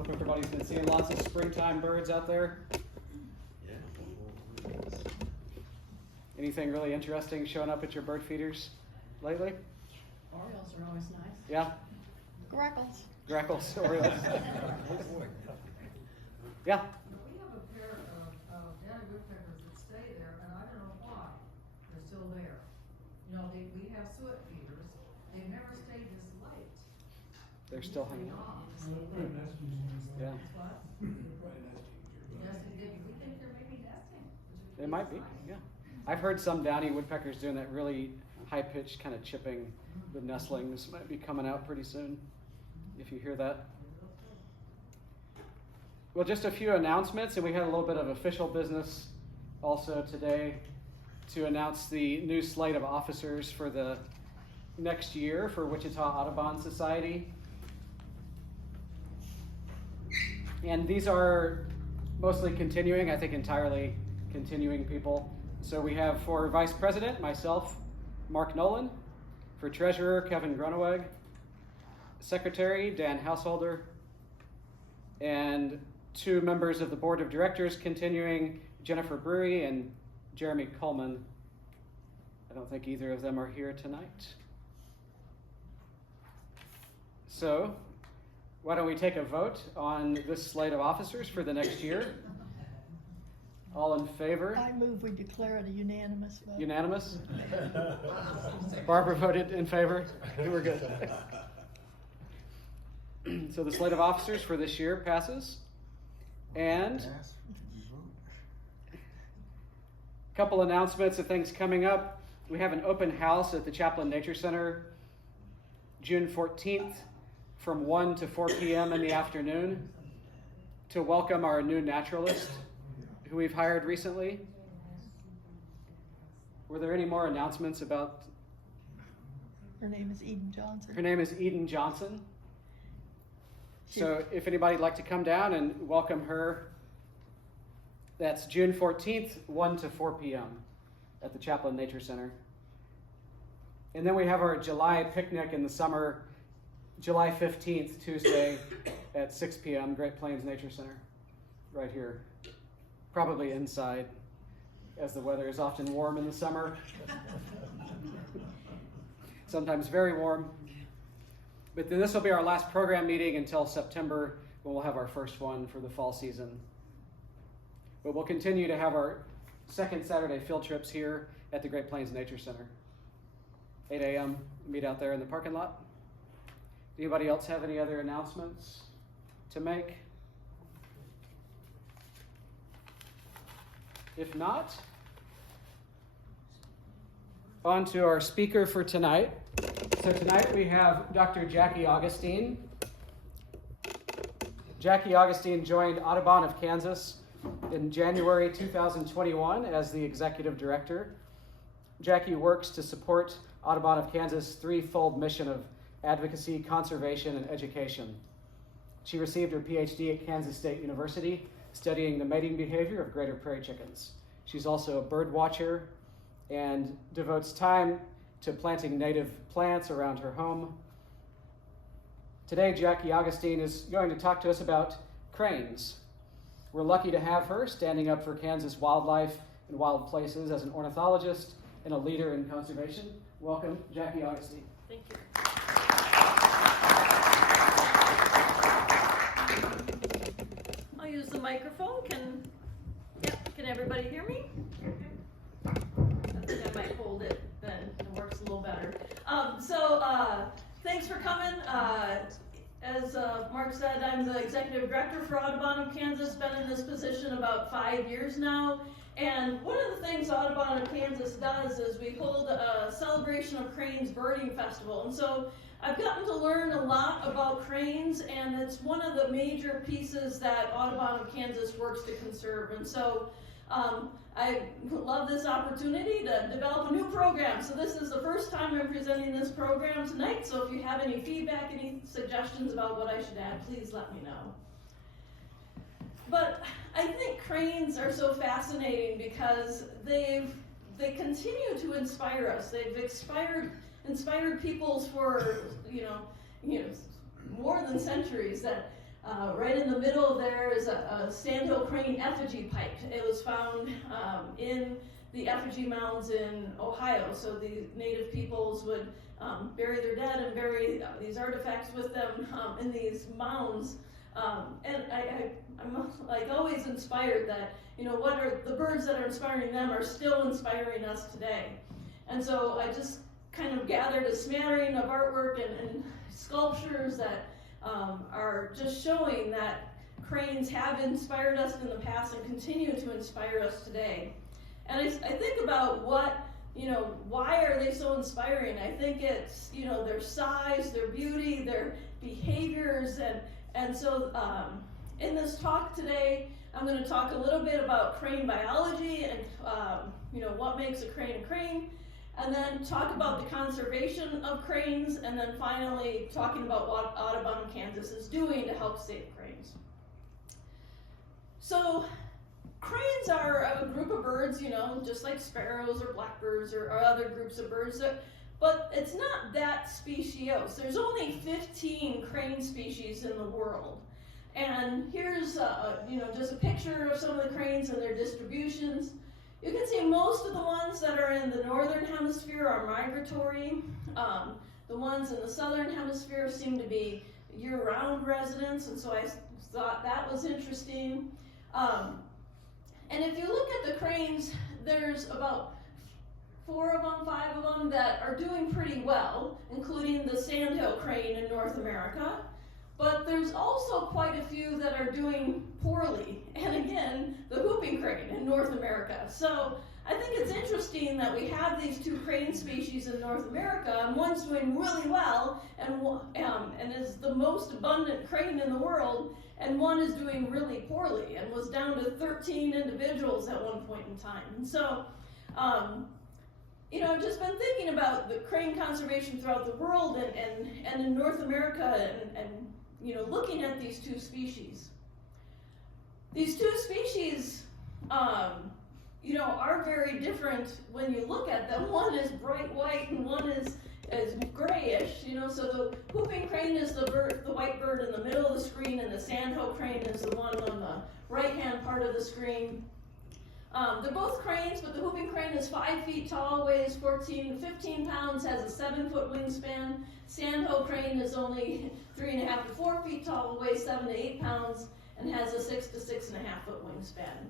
Hope everybody's been seeing lots of springtime birds out there. Yeah. Anything really interesting showing up at your bird feeders lately? Orioles are always nice. Yeah? Grackles. Grackles, Orioles. Yeah? We have a pair of Danny woodpeckers that stay there, and I don't know why they're still there. You know, we have suet feeders. They've never stayed this late. They're still hanging out. Yeah. What? Nesting, we think they're maybe nesting. They might be, yeah. I've heard some downy woodpeckers doing that really high-pitched kind of chipping. The nestlings might be coming out pretty soon, if you hear that. Well, just a few announcements, and we had a little bit of official business also today to announce the new slate of officers for the next year for Wichita Audubon Society. And these are mostly continuing, I think entirely continuing people. So we have for Vice President, myself, Mark Nolan. For Treasurer, Kevin Gruneweg. Secretary, Dan Householder. And 2 members of the Board of Directors continuing, Jennifer Brewery and Jeremy Coleman. I don't think either of them are here tonight. So, why don't we take a vote on this slate of officers for the next year? All in favor? I move we declare it a unanimous vote. Unanimous? Barbara voted in favor? We're good. So the slate of officers for this year passes. And a couple announcements of things coming up. We have an open house at the Chaplin Nature Center June 14th from 1 to 4 p.m. in the afternoon to welcome our new naturalist who we've hired recently. Were there any more announcements about? Her name is Eden Johnson. Her name is Eden Johnson. So if anybody'd like to come down and welcome her, that's June 14th, 1 to 4 p.m. at the Chaplin Nature Center. And then we have our July picnic in the summer, July 15th, Tuesday at 6 p.m., Great Plains Nature Center, right here. Probably inside, as the weather is often warm in the summer. Sometimes very warm. But then this will be our last program meeting until September, when we'll have our first one for the fall season. But we'll continue to have our second Saturday field trips here at the Great Plains Nature Center. 8 a.m., meet out there in the parking lot. Anybody else have any other announcements to make? If not, on to our speaker for tonight. So tonight we have Dr. Jackie Augustine. Jackie Augustine joined Audubon of Kansas in January 2021 as the executive director. Jackie works to support Audubon of Kansas' threefold mission of advocacy, conservation, and education. She received her PhD at Kansas State University, studying the mating behavior of greater prairie chickens. She's also a bird watcher and devotes time to planting native plants around her home. Today, Jackie Augustine is going to talk to us about cranes. We're lucky to have her standing up for Kansas wildlife and wild places as an ornithologist and a leader in conservation. Welcome, Jackie Augustine. Thank you. I'll use the microphone. Can everybody hear me? I think I might hold it, then it works a little better. Thanks for coming. As Mark said, I'm the executive director for Audubon of Kansas, been in this position about 5 years now. And one of the things Audubon of Kansas does is we hold a celebration of cranes birding festival. And so I've gotten to learn a lot about cranes, and it's one of the major pieces that Audubon of Kansas works to conserve. And so I love this opportunity to develop a new program. So this is the first time I'm presenting this program tonight. So if you have any feedback, any suggestions about what I should add, please let me know. But I think cranes are so fascinating because they continue to inspire us. They've inspired peoples for more than centuries. That Right in the middle there is a Sandhill Crane effigy pipe. It was found in the effigy mounds in Ohio. So the native peoples would bury their dead and bury these artifacts with them in these mounds. And I'm like always inspired that, what are the birds that are inspiring them are still inspiring us today. And so I just kind of gathered a smattering of artwork and sculptures that are just showing that cranes have inspired us in the past and continue to inspire us today. And I think about why are they so inspiring? I think it's, their size, their beauty, their behaviors, and so in this talk today, I'm going to talk a little bit about crane biology and, what makes a crane, and then talk about the conservation of cranes, and then finally talking about what Audubon of Kansas is doing to help save cranes. So, cranes are a group of birds, just like sparrows or blackbirds or other groups of birds, but it's not that speciose. There's only 15 crane species in the world. And here's, just a picture of some of the cranes and their distributions. You can see most of the ones that are in the northern hemisphere are migratory. The ones in the southern hemisphere seem to be year-round residents, and so I thought that was interesting. And if you look at the cranes, there's about 4 of them, 5 of them that are doing pretty well, including the Sandhill Crane in North America. But there's also quite a few that are doing poorly. And again, the whooping crane in North America. So I think it's interesting that we have these 2 crane species in North America, and one's doing really well and is the most abundant crane in the world, and one is doing really poorly and was down to 13 individuals at one point in time. And so, I've just been thinking about the crane conservation throughout the world and in North America and looking at these 2 species. These 2 species, are very different when you look at them. One is bright white and one is grayish, so the whooping crane is the white bird in the middle of the screen, and the Sandhill Crane is the one on the right-hand part of the screen. They're both cranes, but the whooping crane is 5 feet tall, weighs 14 to 15 pounds, has a 7-foot wingspan. Sandhill Crane is only 3.5 to 4 feet tall, weighs 7 to 8 pounds, and has a 6 to 6.5 foot wingspan.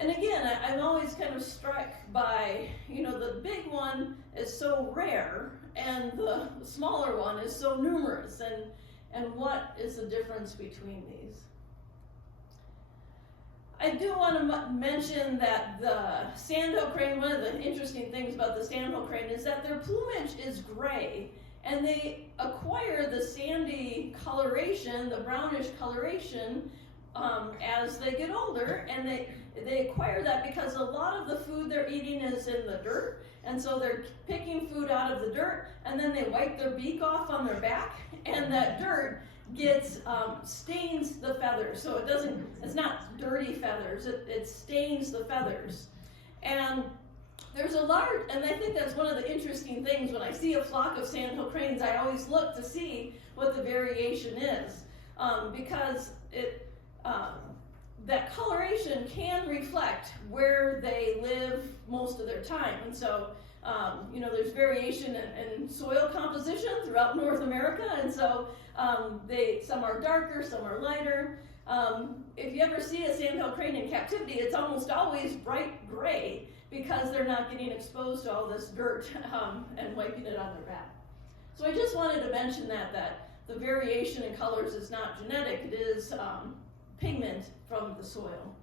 And again, I'm always kind of struck by, the big one is so rare, and the smaller one is so numerous, and what is the difference between these? I do want to mention that the Sandhill Crane, one of the interesting things about the Sandhill Crane is that their plumage is gray, and they acquire the sandy coloration, the brownish coloration, as they get older, and they acquire that because a lot of the food they're eating is in the dirt, and so they're picking food out of the dirt, and then they wipe their beak off on their back, and that dirt stains the feathers, so it's not dirty feathers, it stains the feathers. And there's and I think that's one of the interesting things, when I see a flock of Sandhill cranes, I always look to see what the variation is, because that coloration can reflect where they live most of their time. And so, there's variation in soil composition throughout North America, and so some are darker, some are lighter. If you ever see a Sandhill crane in captivity, it's almost always bright gray because they're not getting exposed to all this dirt and wiping it on their back. So I just wanted to mention that the variation in colors is not genetic, it is pigment from the soil.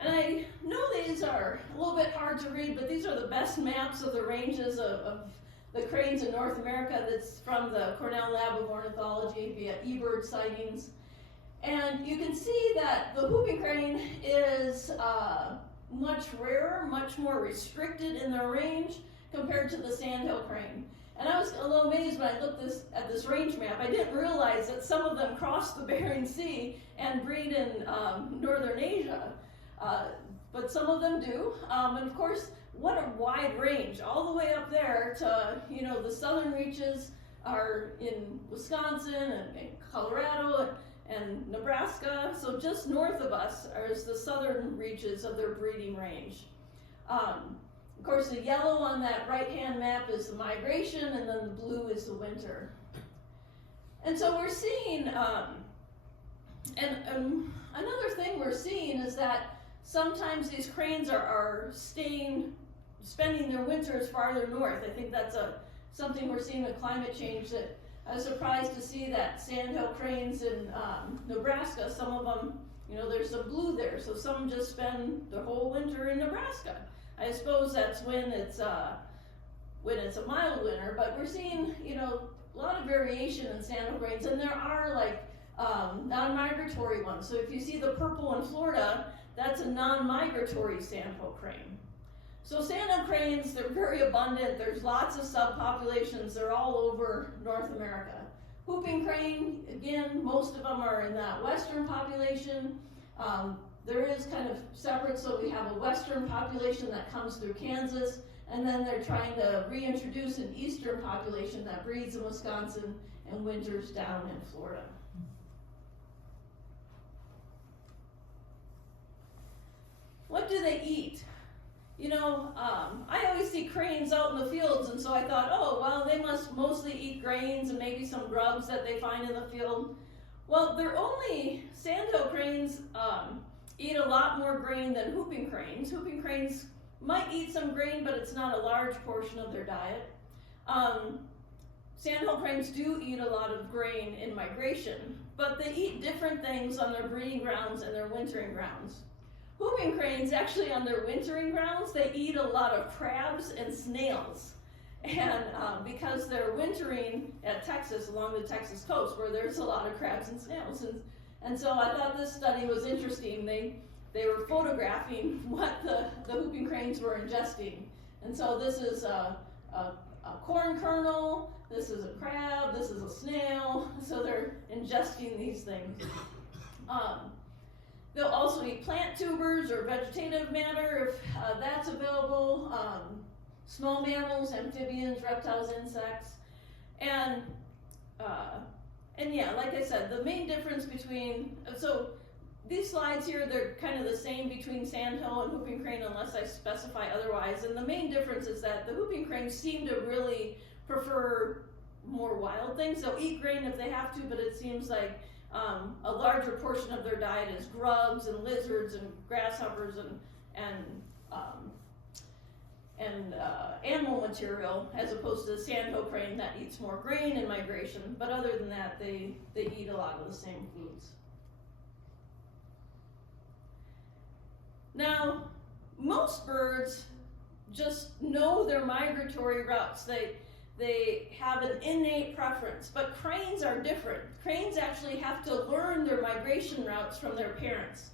And I know these are a little bit hard to read, but these are the best maps of the ranges of the cranes in North America. That's from the Cornell Lab of Ornithology via eBird sightings. And you can see that the whooping crane is much rarer, much more restricted in their range compared to the Sandhill crane. And I was a little amazed when I looked at this range map. I didn't realize that some of them cross the Bering Sea and breed in northern Asia. But some of them do. And of course, what a wide range, all the way up there to, the southern reaches are in Wisconsin and Colorado and Nebraska. So just north of us is the southern reaches of their breeding range. Of course, the yellow on that right-hand map is the migration, and then the blue is the winter. And so we're seeing, and another thing we're seeing is that sometimes these cranes are spending their winters farther north. I think that's something we're seeing with climate change, that I was surprised to see that Sandhill Cranes in Nebraska, some of them, there's some blue there, so some just spend the whole winter in Nebraska. I suppose that's when it's a mild winter, but we're seeing, a lot of variation in Sandhill Cranes, and there are like non-migratory ones. So if you see the purple in Florida, that's a non-migratory Sandhill Crane. So Sandhill Cranes, they're very abundant. There's lots of subpopulations. They're all over North America. Whooping crane, again, most of them are in that western population. There is kind of separate, so we have a western population that comes through Kansas, and then they're trying to reintroduce an eastern population that breeds in Wisconsin and winters down in Florida. What do they eat? I always see cranes out in the fields, and so I thought, oh, well, they must mostly eat grains and maybe some grubs that they find in the field. Well, Sandhill Cranes eat a lot more grain than whooping cranes. Whooping cranes might eat some grain, but it's not a large portion of their diet. Sandhill Cranes do eat a lot of grain in migration, but they eat different things on their breeding grounds and their wintering grounds. Whooping cranes, actually on their wintering grounds, they eat a lot of crabs and snails. And because they're wintering at Texas, along the Texas coast, where there's a lot of crabs and snails. And so I thought this study was interesting. They were photographing what the whooping cranes were ingesting. And so this is a corn kernel, this is a crab, this is a snail. So they're ingesting these things. They'll also eat plant tubers or vegetative matter if that's available. Small mammals, amphibians, reptiles, insects. And yeah, like I said, the main difference between, so these slides here, they're kind of the same between sandhill and whooping crane unless I specify otherwise. And the main difference is that the whooping cranes seem to really prefer more wild things. They'll eat grain if they have to, but it seems like a larger portion of their diet is grubs and lizards and grasshoppers and animal material, as opposed to the sandhill crane that eats more grain in migration. But other than that, they eat a lot of the same foods. Now, most birds just know their migratory routes. They have an innate preference, but cranes are different. Cranes actually have to learn their migration routes from their parents.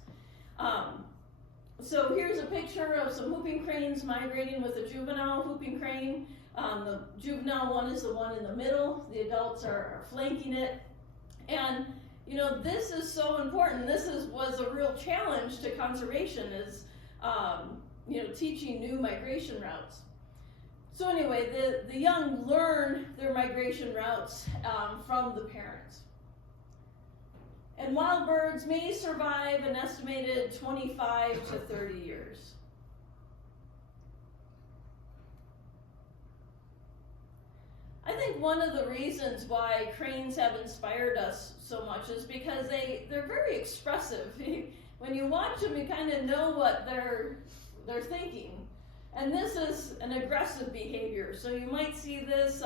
So here's a picture of some whooping cranes migrating with a juvenile whooping crane. The juvenile one is the one in the middle. The adults are flanking it. And this is so important. This was a real challenge to conservation, is teaching new migration routes. So anyway, the young learn their migration routes from the parents. And wild birds may survive an estimated 25 to 30 years. I think one of the reasons why cranes have inspired us so much is because they're very expressive. When you watch them, you kind of know what they're thinking. And this is an aggressive behavior. So you might see this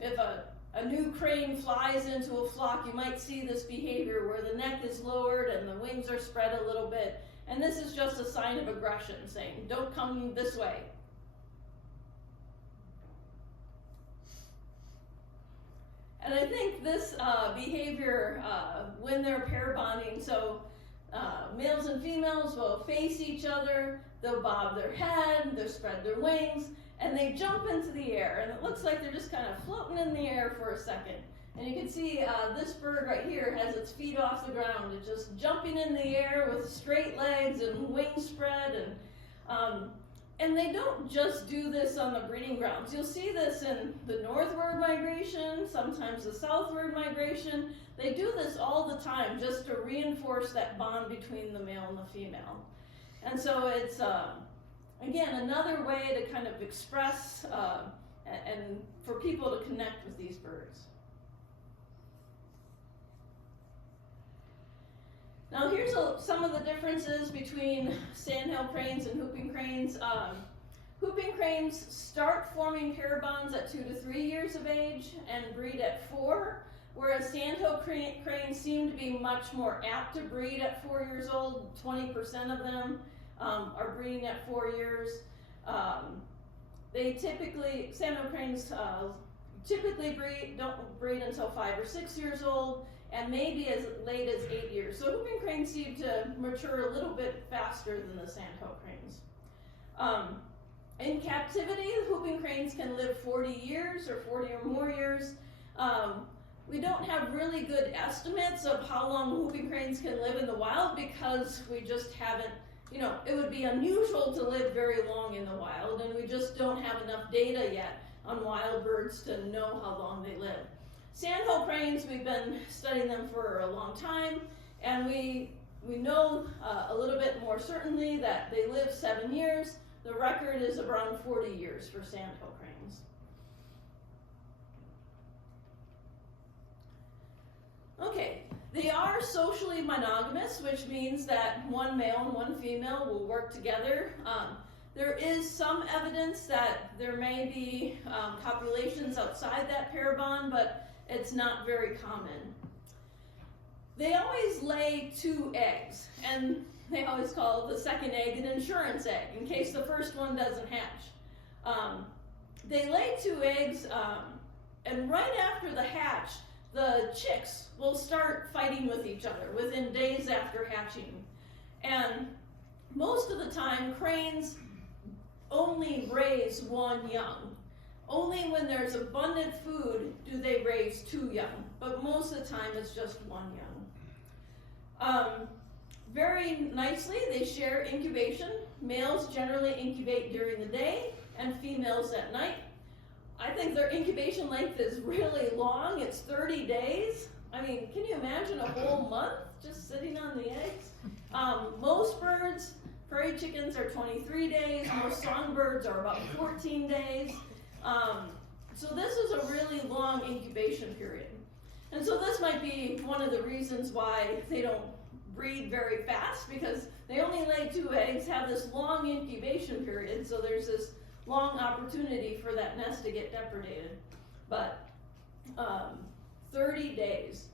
if a new crane flies into a flock, you might see this behavior where the neck is lowered and the wings are spread a little bit. And this is just a sign of aggression, saying, don't come this way. And I think this behavior, when they're pair bonding, so males and females will face each other, they'll bob their head, they'll spread their wings, and they jump into the air. And it looks like they're just kind of floating in the air for a second. And you can see this bird right here has its feet off the ground. It's just jumping in the air with straight legs and wings spread. And And they don't just do this on the breeding grounds. You'll see this in the northward migration, sometimes the southward migration. They do this all the time just to reinforce that bond between the male and the female. And so it's, again, another way to kind of express and for people to connect with these birds. Now here's some of the differences between sandhill cranes and whooping cranes. Whooping cranes start forming pair bonds at 2 to 3 years of age and breed at 4, whereas sandhill cranes seem to be much more apt to breed at 4 years old. 20% of them are breeding at 4 years. Sandhill cranes typically don't breed until 5 or 6 years old, and maybe as late as 8 years. So whooping cranes seem to mature a little bit faster than the sandhill cranes. In captivity, the whooping cranes can live 40 years or 40 or more years. We don't have really good estimates of how long whooping cranes can live in the wild because we just haven't, it would be unusual to live very long in the wild, and we just don't have enough data yet on wild birds to know how long they live. Sandhill cranes, we've been studying them for a long time, and we know a little bit more certainly that they live 7 years. The record is around 40 years for sandhill cranes. Okay, they are socially monogamous, which means that one male and one female will work together. There is some evidence that there may be copulations outside that pair bond, but it's not very common. They always lay 2 eggs, and they always call the second egg an insurance egg, in case the first one doesn't hatch. They lay 2 eggs, and right after the hatch, the chicks will start fighting with each other within days after hatching. And most of the time, cranes only raise 1 young. Only when there's abundant food do they raise 2 young, but most of the time it's just 1 young. Very nicely, they share incubation. Males generally incubate during the day and females at night. I think their incubation length is really long. It's 30 days. I mean, can you imagine a whole month just sitting on the eggs? Most birds, prairie chickens are 23 days. Most songbirds are about 14 days. So this is a really long incubation period. And so this might be one of the reasons why they don't breed very fast, because they only lay 2 eggs, have this long incubation period, so there's this long opportunity for that nest to get depredated. But 30 days.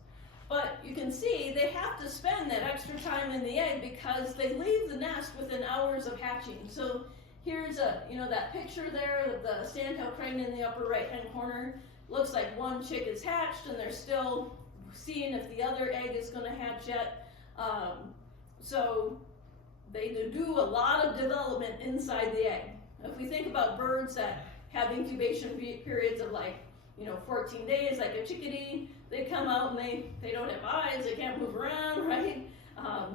But you can see they have to spend that extra time in the egg because they leave the nest within hours of hatching. So here's that picture there of the sandhill crane in the upper right hand corner. Looks like 1 chick is hatched and they're still seeing if the other egg is going to hatch yet. So they do a lot of development inside the egg. If we think about birds that have incubation periods of 14 days, like a chickadee, they come out and they don't have eyes, they can't move around, right?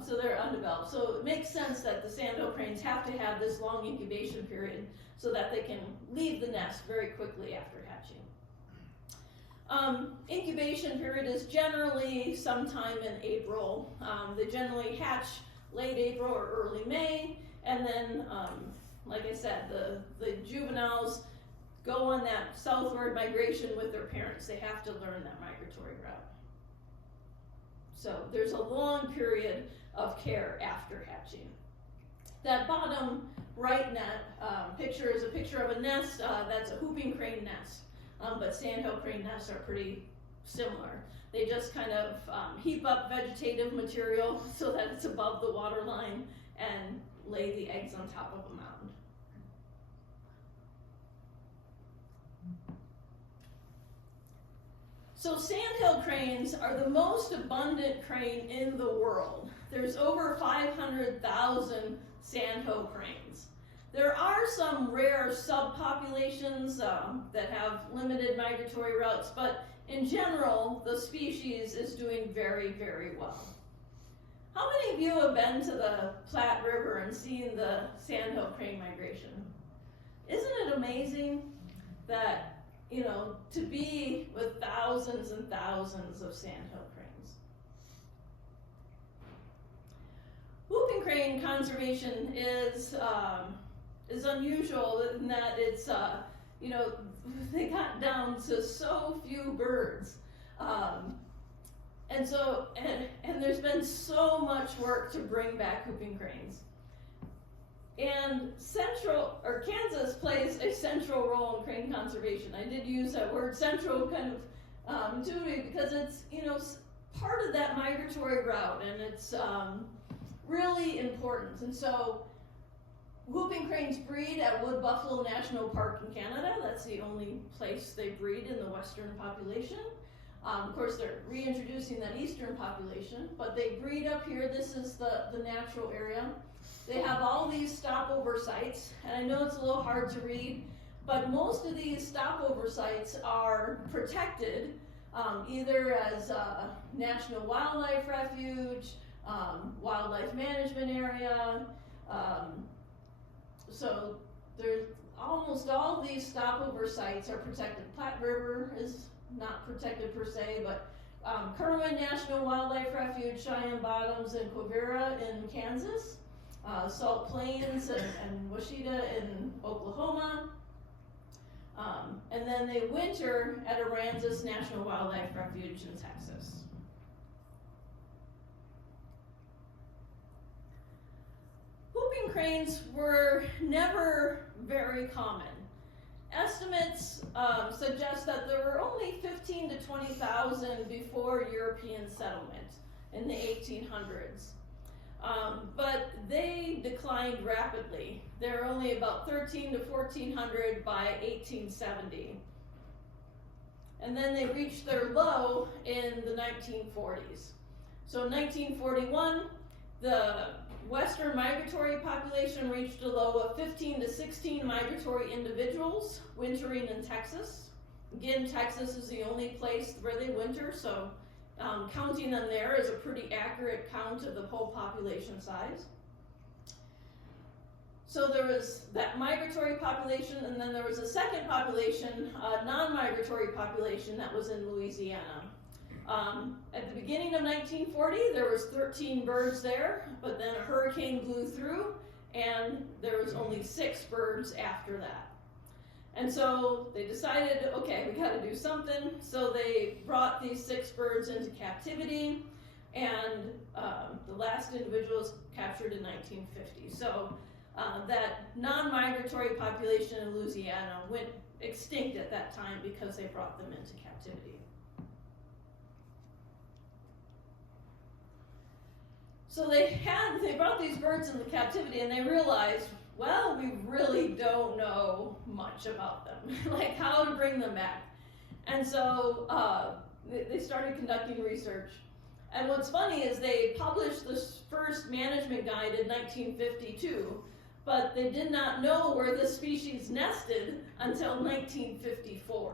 So they're undeveloped. So it makes sense that the sandhill cranes have to have this long incubation period so that they can leave the nest very quickly after hatching. Incubation period is generally sometime in April. They generally hatch late April or early May, and then, like I said, the juveniles go on that southward migration with their parents. They have to learn that migratory route. So there's a long period of care after hatching. That bottom right picture is a picture of a nest. That's a whooping crane nest. But sandhill crane nests are pretty similar. They just kind of heap up vegetative material so that it's above the water line and lay the eggs on top of a mound. So sandhill cranes are the most abundant crane in the world. There's over 500,000 sandhill cranes. There are some rare subpopulations that have limited migratory routes, but in general, the species is doing very, very well. How many of you have been to the Platte River and seen the sandhill crane migration? Isn't it amazing that, you know, to be with thousands and thousands of sandhill cranes? Whooping crane conservation is unusual in that it's, you know, they got down to so few birds. And so, and there's been so much work to bring back whooping cranes. And Kansas plays a central role in crane conservation. I did use that word central kind of intuitively because it's, you know, part of that migratory route, and it's really important. And so whooping cranes breed at Wood Buffalo National Park in Canada. That's the only place they breed in the western population. Of course, they're reintroducing that eastern population, but they breed up here. This is the natural area. They have all these stopover sites, and I know it's a little hard to read, but most of these stopover sites are protected, either as a National Wildlife Refuge, wildlife management area. So there's almost all these stopover sites are protected. Platte River is not protected per se, but Kerwin National Wildlife Refuge, Cheyenne Bottoms, and Quivira in Kansas, Salt Plains and Washita in Oklahoma, and then they winter at Aransas National Wildlife Refuge in Texas. Whooping cranes were never very common. Estimates suggest that there were only 15 to 20,000 before European settlement in the 1800s. But they declined rapidly. There were only about 13 to 1,400 by 1870. And then they reached their low in the 1940s. So in 1941, the Western migratory population reached a low of 15 to 16 migratory individuals wintering in Texas. Again, Texas is the only place where they winter, so counting them there is a pretty accurate count of the whole population size. So there was that migratory population, and then there was a second population, non-migratory population that was in Louisiana. At the beginning of 1940, there was 13 birds there, but then a hurricane blew through, and there was only 6 birds after that. And so they decided, okay, we gotta do something. So they brought these 6 birds into captivity, and the last individual was captured in 1950. So that non-migratory population in Louisiana went extinct at that time because they brought them into captivity. So they brought these birds into captivity, and they realized, well, we really don't know much about them, like how to bring them back. And so they started conducting research. And what's funny is they published this first management guide in 1952, but they did not know where the species nested until 1954.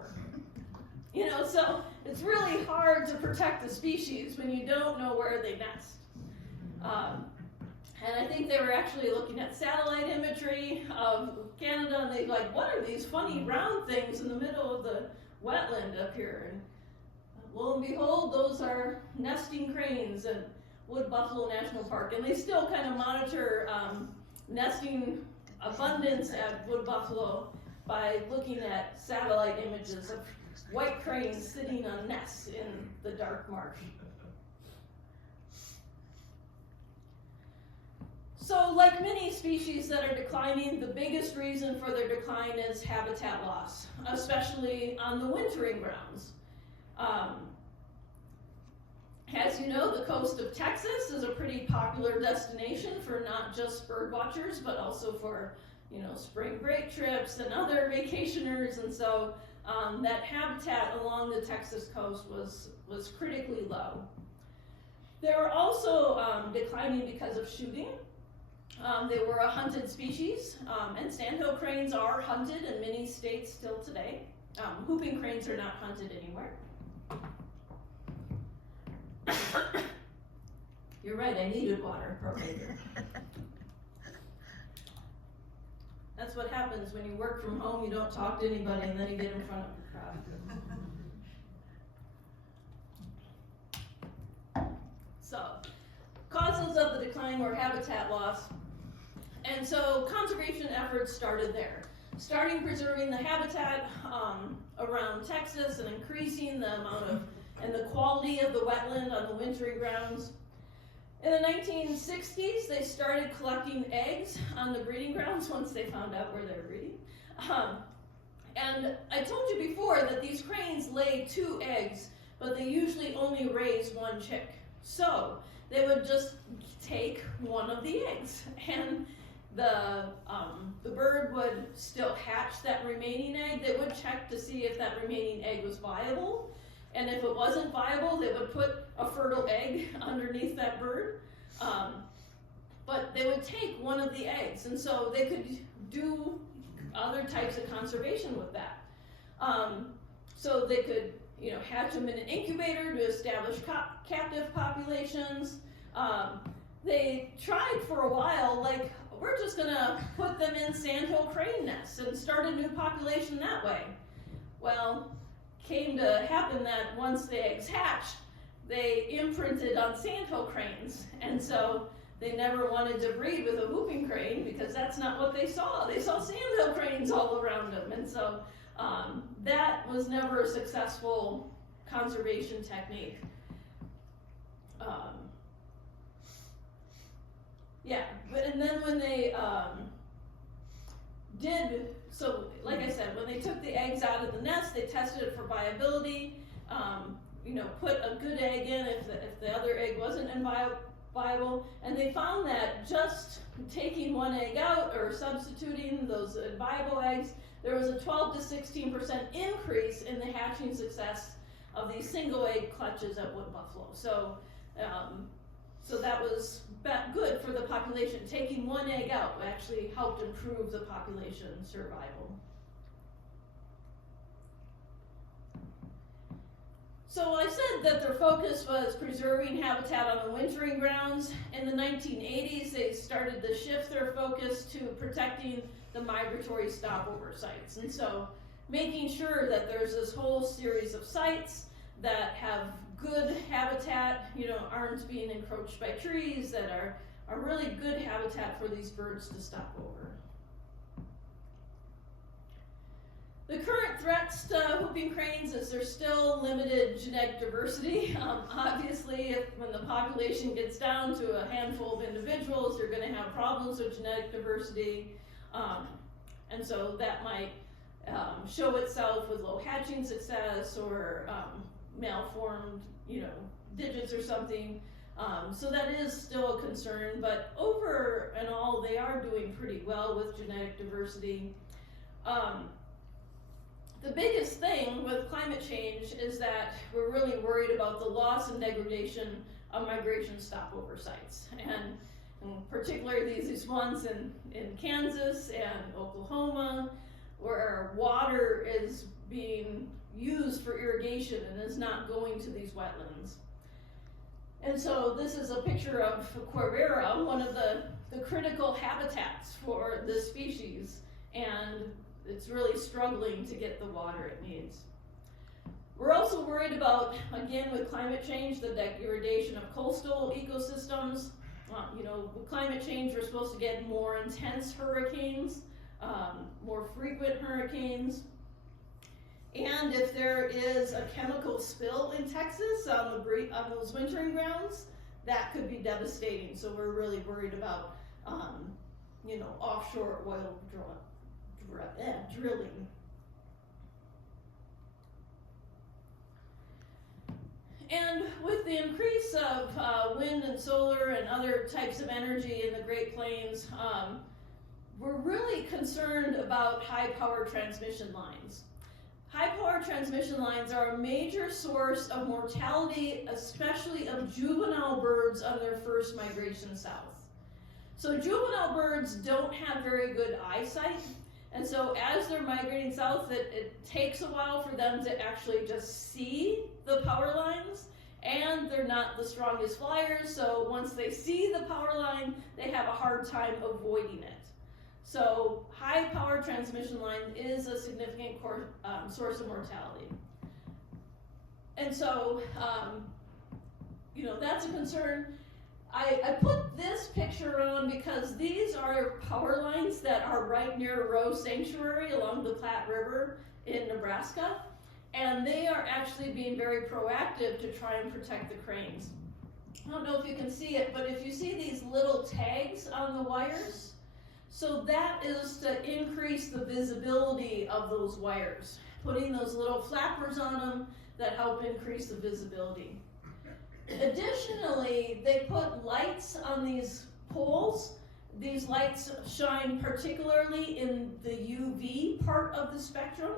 You know, so it's really hard to protect the species when you don't know where they nest. And I think they were actually looking at satellite imagery of Canada, and they're like, what are these funny round things in the middle of the wetland up here? And lo and behold, those are nesting cranes in Wood Buffalo National Park. And they still kind of monitor nesting abundance at Wood Buffalo by looking at satellite images of white cranes sitting on nests in the dark marsh. So like many species that are declining, the biggest reason for their decline is habitat loss, especially on the wintering grounds. As you know, the coast of Texas is a pretty popular destination for not just bird watchers, but also for, you know, spring break trips and other vacationers. And so that habitat along the Texas coast was critically low. They were also declining because of shooting. They were a hunted species, and sandhill cranes are hunted in many states still today. Whooping cranes are not hunted anywhere. You're right, I needed water. That's That's what happens when you work from home, you don't talk to anybody, and then you get in front of a crowd. So, causes of the decline were habitat loss. And so conservation efforts started there. Starting preserving the habitat around Texas and increasing the amount of and the quality of the wetland on the wintering grounds. In the 1960s, they started collecting eggs on the breeding grounds once they found out where they were breeding. And I told you before that these cranes lay 2 eggs, but they usually only raise 1 chick. So they would just take one of the eggs, and the bird would still hatch that remaining egg. They would check to see if that remaining egg was viable. And if it wasn't viable, they would put a fertile egg underneath that bird. But they would take one of the eggs, and so they could do other types of conservation with that. So they could, hatch them in an incubator to establish captive populations. They tried for a while, like, we're just gonna put them in Sandhill Crane nests and start a new population that way. Well, came to happen that once the eggs hatched, they imprinted on Sandhill cranes, and so they never wanted to breed with a whooping crane because that's not what they saw. They saw Sandhill cranes all around them, and so that was never a successful conservation technique. And then when they so like I said, when they took the eggs out of the nest, they tested it for viability, put a good egg in if the other egg wasn't viable, and they found that just taking 1 egg out or substituting those viable eggs, there was a 12 to 16% increase in the hatching success of these single egg clutches at wood buffalo. So that was good for the population. Taking 1 egg out actually helped improve the population survival. So I said that their focus was preserving habitat on the wintering grounds. In the 1980s, they started to shift their focus to protecting the migratory stopover sites. And so making sure that there's this whole series of sites that have good habitat, aren't being encroached by trees, that are really good habitat for these birds to stop over. The current threats to whooping cranes is there's still limited genetic diversity. Obviously, when the population gets down to a handful of individuals, you're going to have problems with genetic diversity. And so that might show itself with low hatching success or malformed, digits or something. So that is still a concern, but over and all, they are doing pretty well with genetic diversity. The biggest thing with climate change is that we're really worried about the loss and degradation of migration stopover sites. And particularly these ones in Kansas and Oklahoma, where water is being used for irrigation and is not going to these wetlands. And so this is a picture of Quivira, one of the critical habitats for this species, and it's really struggling to get the water it needs. We're also worried about, again, with climate change, the degradation of coastal ecosystems. With climate change, we're supposed to get more intense hurricanes, more frequent hurricanes. And if there is a chemical spill in Texas on those wintering grounds, that could be devastating. So we're really worried about, offshore oil drilling. And with the increase of wind and solar and other types of energy in the Great Plains, we're really concerned about high-power transmission lines. High-power transmission lines are a major source of mortality, especially of juvenile birds on their first migration south. So juvenile birds don't have very good eyesight, and so as they're migrating south, it takes a while for them to actually just see the power lines, and they're not the strongest flyers, so once they see the power line, they have a hard time avoiding it. So high power transmission line is a significant source of mortality. And so, that's a concern. I put this picture on because these are power lines that are right near Rose Sanctuary along the Platte River in Nebraska. And they are actually being very proactive to try and protect the cranes. I don't know if you can see it, but if you see these little tags on the wires, so that is to increase the visibility of those wires, putting those little flappers on them that help increase the visibility. Additionally, they put lights on these poles. These lights shine particularly in the UV part of the spectrum.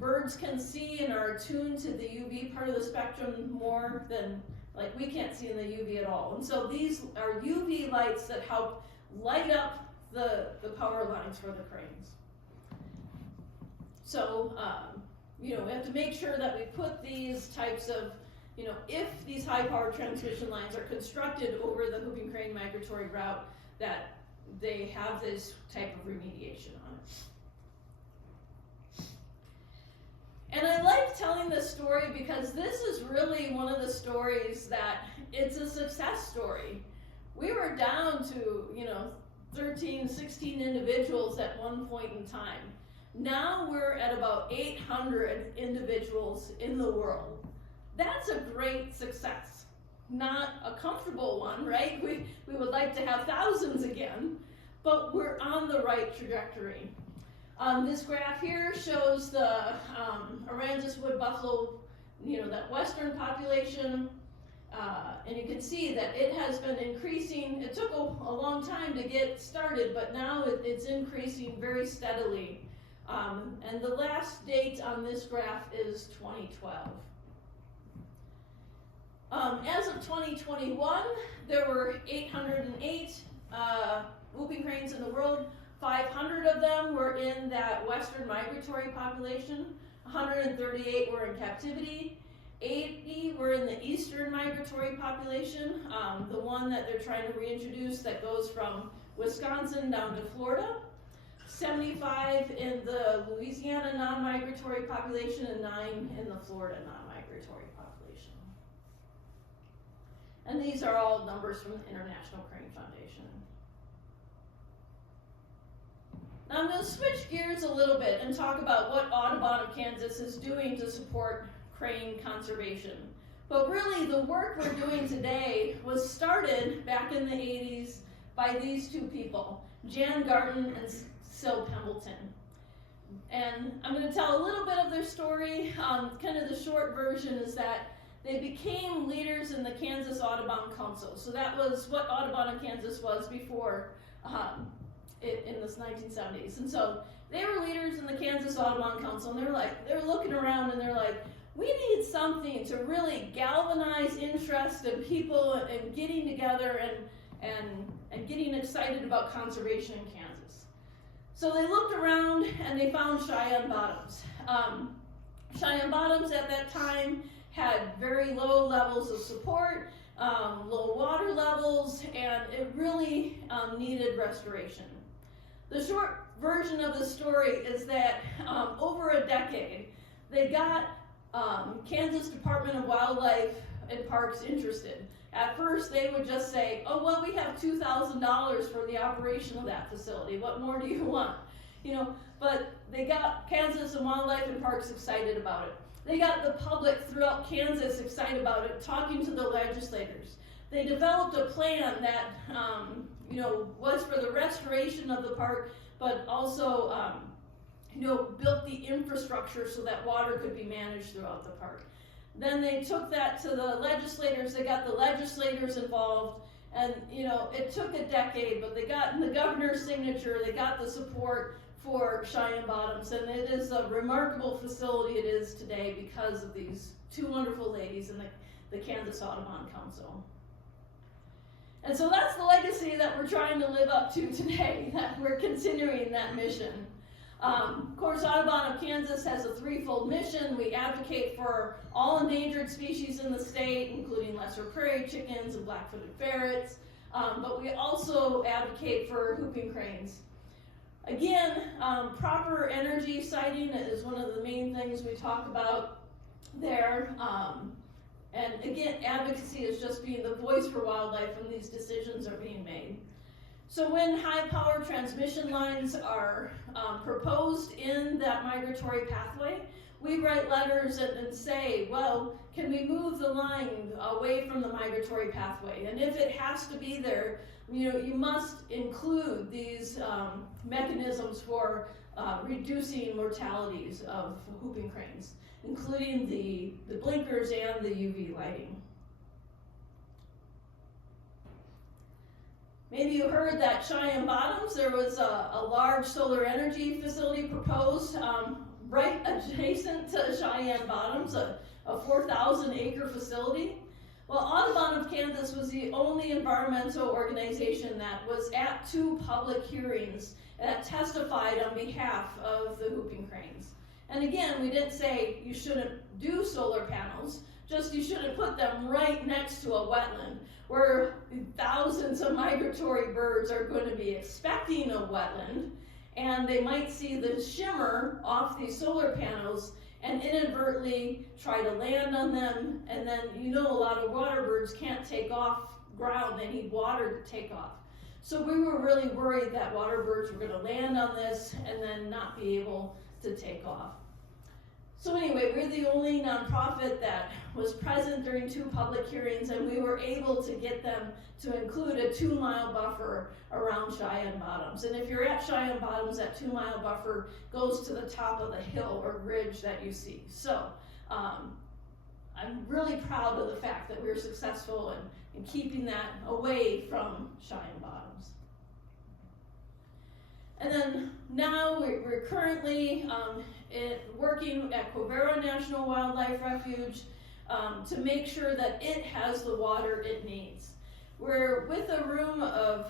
Birds can see and are attuned to the UV part of the spectrum more than, like, we can't see in the UV at all. And so these are UV lights that help light up the power lines for the cranes. So, we have to make sure that we put these types of, if these high power transmission lines are constructed over the whooping crane migratory route, that they have this type of remediation on it. And I like telling this story because this is really one of the stories that it's a success story. We were down to, 13, 16 individuals at one point in time. Now we're at about 800 individuals in the world. That's a great success. Not a comfortable one, right? We would like to have thousands again, but we're on the right trajectory. This graph here shows the Aransas wood buffalo, that western population, and you can see that it has been increasing. It took a long time to get started, but now it's increasing very steadily. And the last date on this graph is 2012. As of 2021, there were 808 whooping cranes in the world. 500 of them were in that western migratory population. 138 were in captivity. 80 were in the eastern migratory population, the one that they're trying to reintroduce that goes from Wisconsin down to Florida. 75 in the Louisiana non-migratory population and 9 in the Florida non-migratory population. And these are all numbers from the International Crane Foundation. Now I'm going to switch gears a little bit and talk about what Audubon of Kansas is doing to support crane conservation. But really the work we're doing today was started back in the 80s by these two people, Jan Garten and Sil Pembleton. And I'm going to tell a little bit of their story. Kind of the short version is that they became leaders in the Kansas Audubon Council. So that was what Audubon of Kansas was before in the 1970s. And so they were leaders in the Kansas Audubon Council, and they're looking around and they're like, we need something to really galvanize interest in people and getting together and getting excited about conservation in Kansas. So they looked around and they found Cheyenne Bottoms. Cheyenne Bottoms at that time had very low levels of support, low water levels, and it really needed restoration. The short version of the story is that over a decade, they got Kansas Department of Wildlife and Parks interested. At first, they would just say, oh, well, we have $2,000 for the operation of that facility. What more do you want? But they got Kansas and Wildlife and Parks excited about it. They got the public throughout Kansas excited about it, talking to the legislators. They developed a plan that, was for the restoration of the park, but also, built the infrastructure so that water could be managed throughout the park. Then they took that to the legislators. They got the legislators involved, and it took a decade, but they got the governor's signature. They got the support for Cheyenne Bottoms, and it is a remarkable facility it is today because of these two wonderful ladies in the Kansas Audubon Council. And so that's the legacy that we're trying to live up to today, that we're continuing that mission. Of course, Audubon of Kansas has a threefold mission. We advocate for all endangered species in the state, including lesser prairie chickens and black-footed ferrets, but we also advocate for whooping cranes. Again, proper energy siting is one of the main things we talk about there. And again, advocacy is just being the voice for wildlife when these decisions are being made. So when high power transmission lines are proposed in that migratory pathway, we write letters and say, well, can we move the line away from the migratory pathway? And if it has to be there, you must include these mechanisms for reducing mortalities of whooping cranes, including the blinkers and the UV lighting. Maybe you heard that Cheyenne Bottoms, there was a large solar energy facility proposed right adjacent to Cheyenne Bottoms, a 4,000 acre facility. Well, Audubon of Kansas was the only environmental organization that was at 2 public hearings that testified on behalf of the whooping cranes. And again, we didn't say you shouldn't do solar panels, just you shouldn't put them right next to a wetland where thousands of migratory birds are going to be expecting a wetland, and they might see the shimmer off these solar panels and inadvertently try to land on them, and then a lot of water birds can't take off ground, they need water to take off. So we were really worried that water birds were going to land on this and then not be able to take off. So anyway, we're the only nonprofit that was present during 2 public hearings, and we were able to get them to include a 2-mile buffer around Cheyenne Bottoms. And if you're at Cheyenne Bottoms, that 2-mile buffer goes to the top of the hill or ridge that you see. So I'm really proud of the fact that we were successful in keeping that away from Cheyenne Bottoms. And then now we're currently working at Quivira National Wildlife Refuge to make sure that it has the water it needs. We're with a room of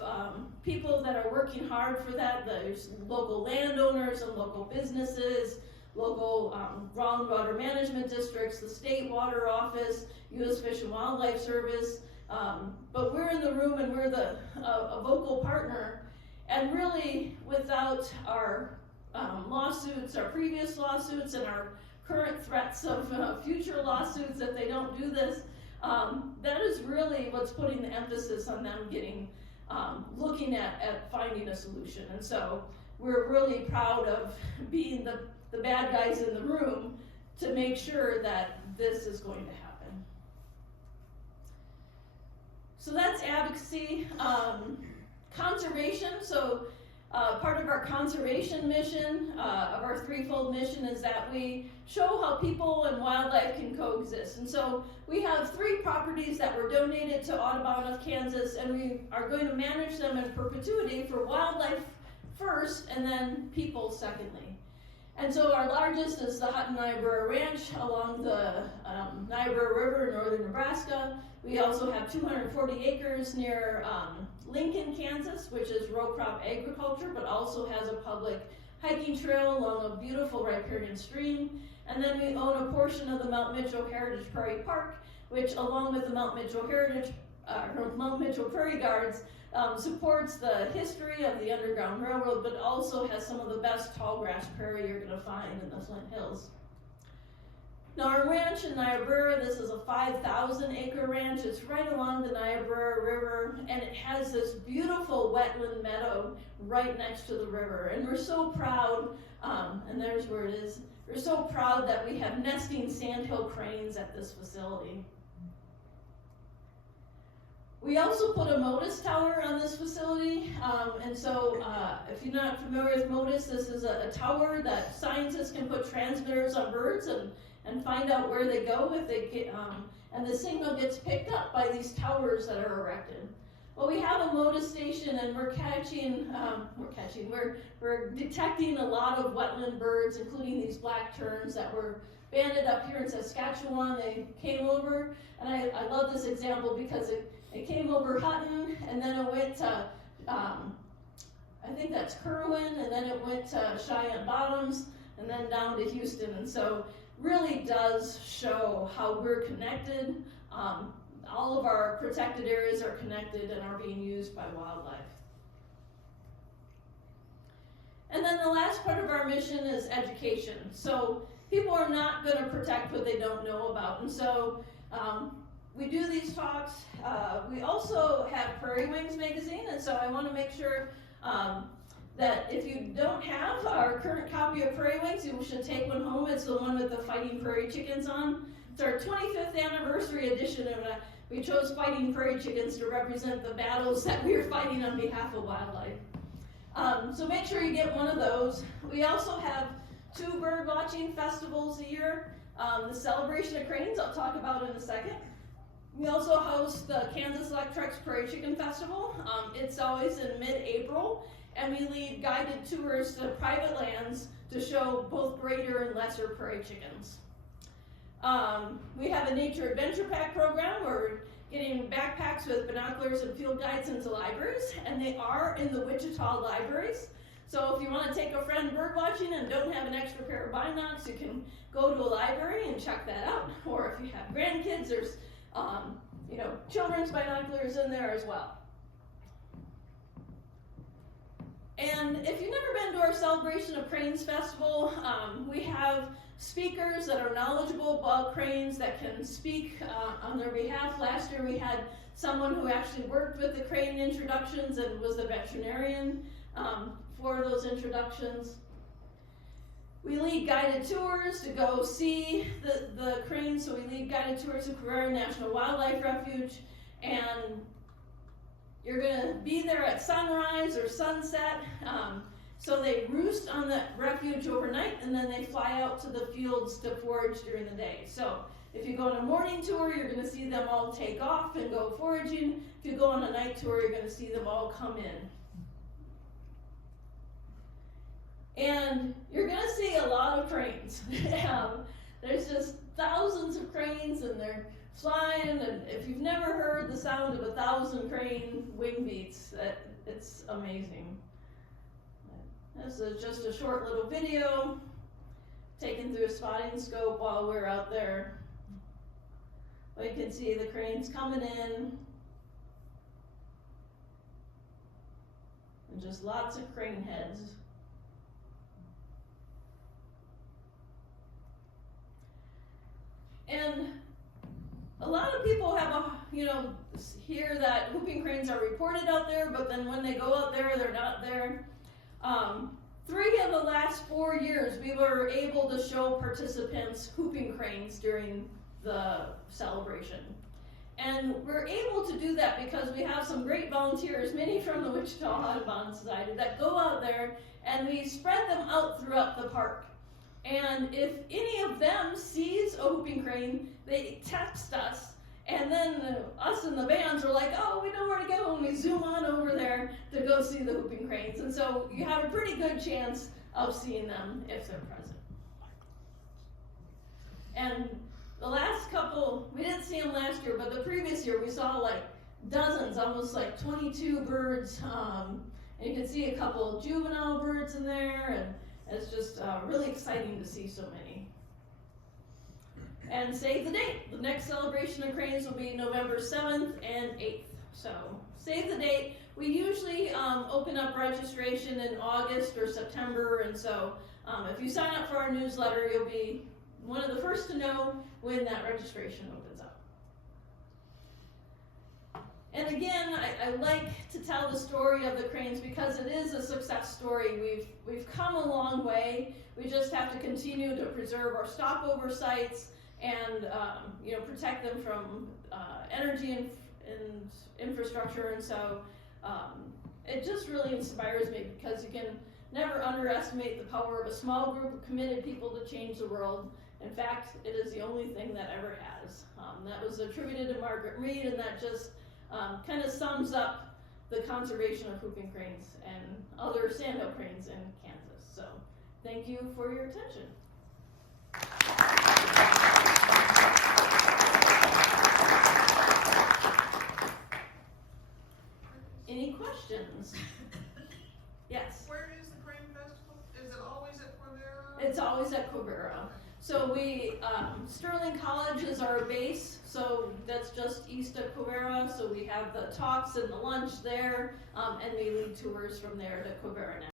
people that are working hard for that. There's local landowners and local businesses, local groundwater management districts, the state water office, U.S. Fish and Wildlife Service. But we're in the room and we're a vocal partner. And really, without our lawsuits, our previous lawsuits, and our current threats of future lawsuits if they don't do this, that is really what's putting the emphasis on them looking at finding a solution. And so we're really proud of being the bad guys in the room to make sure that this is going to happen. So that's advocacy. Conservation, so part of our conservation mission, of our threefold mission, is that we show how people and wildlife can coexist. And so we have 3 properties that were donated to Audubon of Kansas, and we are going to manage them in perpetuity for wildlife first and then people secondly. And so our largest is the Hutton Niobrara Ranch along the Niobrara River in northern Nebraska. We also have 240 acres near Lincoln, Kansas, which is row crop agriculture, but also has a public hiking trail along a beautiful riparian stream. And then we own a portion of the Mount Mitchell Heritage Prairie Park, which along with the Mount Mitchell Prairie Guards supports the history of the Underground Railroad, but also has some of the best tall grass prairie you're going to find in the Flint Hills. Now our ranch in Niobrara, this is a 5,000 acre ranch. It's right along the Niobrara River, and it has this beautiful wetland meadow right next to the river. And we're so proud, and there's where it is, we're so proud that we have nesting sandhill cranes at this facility. We also put a MODIS tower on this facility, and so if you're not familiar with MODIS, this is a tower that scientists can put transmitters on birds and find out where they go if they get, and the signal gets picked up by these towers that are erected. Well, we have a MODIS station, and we're detecting a lot of wetland birds, including these black terns that were banded up here in Saskatchewan. They came over, and I love this example because it came over Hutton, and then it went to, I think that's Kerwin, and then it went to Cheyenne Bottoms, and then down to Houston. And so really does show how we're connected. All of our protected areas are connected and are being used by wildlife. And then the last part of our mission is education. So people are not going to protect what they don't know about. And so we do these talks. We also have Prairie Wings magazine, and so I want to make sure that if you don't have our current copy of Prairie Wings, you should take one home. It's the one with the fighting prairie chickens on. It's our 25th anniversary edition, and we chose fighting prairie chickens to represent the battles that we are fighting on behalf of wildlife. So make sure you get one of those. We also have 2 bird watching festivals a year. The Celebration of Cranes, I'll talk about in a second. We also host the Kansas Electric's Prairie Chicken Festival. It's always in mid-April, and we lead guided tours to private lands to show both greater and lesser prairie chickens. We have a Nature Adventure Pack program where we're getting backpacks with binoculars and field guides into libraries, and they are in the Wichita libraries. So if you want to take a friend bird watching and don't have an extra pair of binocs, you can go to a library and check that out. Or if you have grandkids, there's children's binoculars in there as well. And if you've never been to our Celebration of Cranes Festival, we have speakers that are knowledgeable about cranes that can speak on their behalf. Last year we had someone who actually worked with the crane introductions and was the veterinarian for those introductions. We lead guided tours to go see the cranes, so we lead guided tours to Carrera National Wildlife Refuge, and you're going to be there at sunrise or sunset. So they roost on the refuge overnight, and then they fly out to the fields to forage during the day. So if you go on a morning tour, you're going to see them all take off and go foraging. If you go on a night tour, you're going to see them all come in. And you're going to see a lot of cranes. There's just thousands of cranes, and they're flying, and if you've never heard the sound of 1,000 crane wing beats, it's amazing. This is just a short little video taken through a spotting scope while we're out there. You can see the cranes coming in, and just lots of crane heads. And a lot of people have hear that whooping cranes are reported out there, but then when they go out there, they're not there. 3 of the last 4 years, we were able to show participants whooping cranes during the celebration. And we're able to do that because we have some great volunteers, many from the Wichita Audubon Society, that go out there and we spread them out throughout the park. And if any of them sees a whooping crane, they text us, and then us and the bands are like, oh, we know where to go, and we zoom on over there to go see the whooping cranes. And so you have a pretty good chance of seeing them if they're present. And the last couple, we didn't see them last year, but the previous year we saw like dozens, almost like 22 birds, and you can see a couple juvenile birds in there, and it's just really exciting to see so many. And save the date. The next celebration of cranes will be November 7th and 8th. So save the date. We usually open up registration in August or September, and so if you sign up for our newsletter, you'll be one of the first to know when that registration opens up. And again, I like to tell the story of the cranes because it is a success story. We've come a long way. We just have to continue to preserve our stopover sites and protect them from energy and infrastructure. And so it just really inspires me because you can never underestimate the power of a small group of committed people to change the world. In fact, it is the only thing that ever has. That was attributed to Margaret Mead, and that just kind of sums up the conservation of whooping cranes and other sandhill cranes in Kansas. So thank you for your attention. Any questions? Yes? Where is the Crane Festival? Is it always at Quivira? It's always at Quivira. So we, Sterling College is our base, so that's just east of Quivira. So we have the talks and the lunch there, and we lead tours from there to Quivira now.